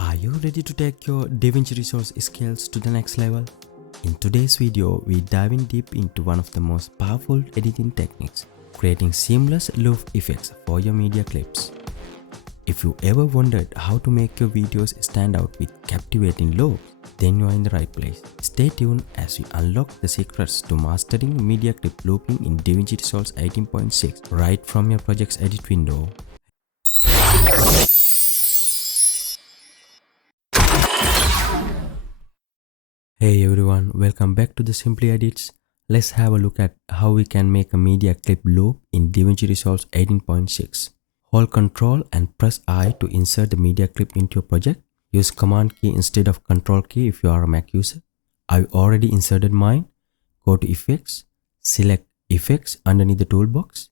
Are you ready to take your DaVinci Resolve skills to the next level? In today's video, we dive in deep into one of the most powerful editing techniques, creating seamless loop effects for your media clips. If you ever wondered how to make your videos stand out with captivating loops, then you are in the right place. Stay tuned as we unlock the secrets to mastering media clip looping in DaVinci Resolve 18.6 right from your project's edit window. Hey everyone, welcome back to the Simply Edits. Let's have a look at how we can make a media clip loop in DaVinci Resolve 18.6. Hold Ctrl and press I to insert the media clip into your project. Use Command key instead of Control key if you are a Mac user. I've already inserted mine. Go to Effects, select Effects underneath the toolbox.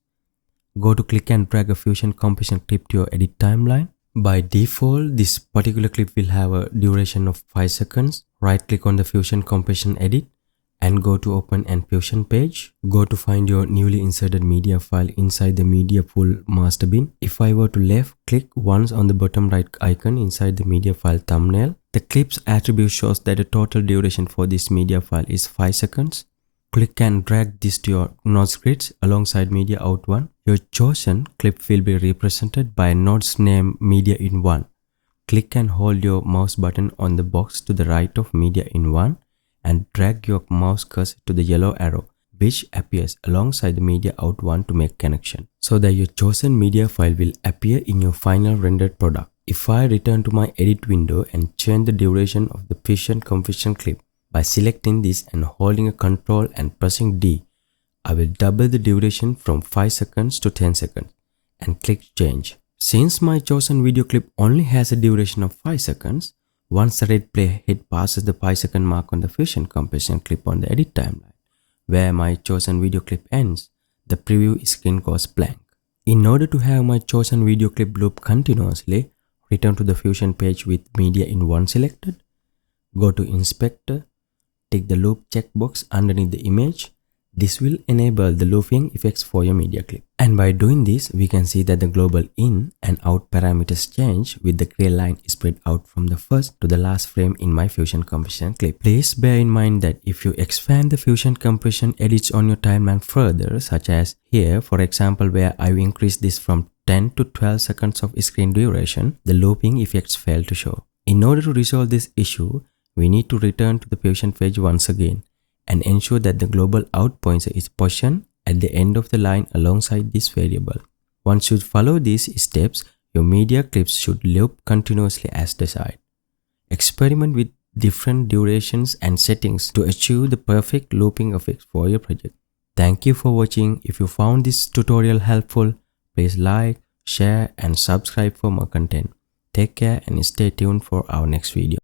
Go to click and drag a Fusion compression clip to your edit timeline. By default, this particular clip will have a duration of 5 seconds. Right click on the Fusion compression edit and go to Open and Fusion page. Go to find your newly inserted media file inside the media pool master bin. If I were to left click once on the bottom right icon inside the media file thumbnail, the clip's attribute shows that the total duration for this media file is 5 seconds. Click and drag this to your nodes grids alongside media out 1. Your chosen clip will be represented by nodes name media in 1. Click and hold your mouse button on the box to the right of media in 1 and drag your mouse cursor to the yellow arrow which appears alongside the media out 1 to make connection, so that your chosen media file will appear in your final rendered product. If I return to my edit window and change the duration of the Fusion compression clip, by selecting this and holding a Ctrl and pressing D, I will double the duration from 5 seconds to 10 seconds and click Change. Since my chosen video clip only has a duration of 5 seconds, once the red playhead passes the 5-second mark on the Fusion compression clip on the edit timeline, where my chosen video clip ends, the preview screen goes blank. In order to have my chosen video clip loop continuously, return to the Fusion page with media in 1 selected, go to Inspector, tick the loop checkbox underneath the image. This will enable the looping effects for your media clip. And by doing this, we can see that the global in and out parameters change with the gray line spread out from the first to the last frame in my Fusion compression clip. Please bear in mind that if you expand the Fusion compression edits on your timeline further, such as here, for example, where I've increased this from 10 to 12 seconds of screen duration, the looping effects fail to show. In order to resolve this issue, we need to return to the Fusion page once again and ensure that the global out pointer is positioned at the end of the line alongside this variable. Once you follow these steps, your media clips should loop continuously as desired. Experiment with different durations and settings to achieve the perfect looping effects for your project. Thank you for watching. If you found this tutorial helpful, please like, share and subscribe for more content. Take care and stay tuned for our next video.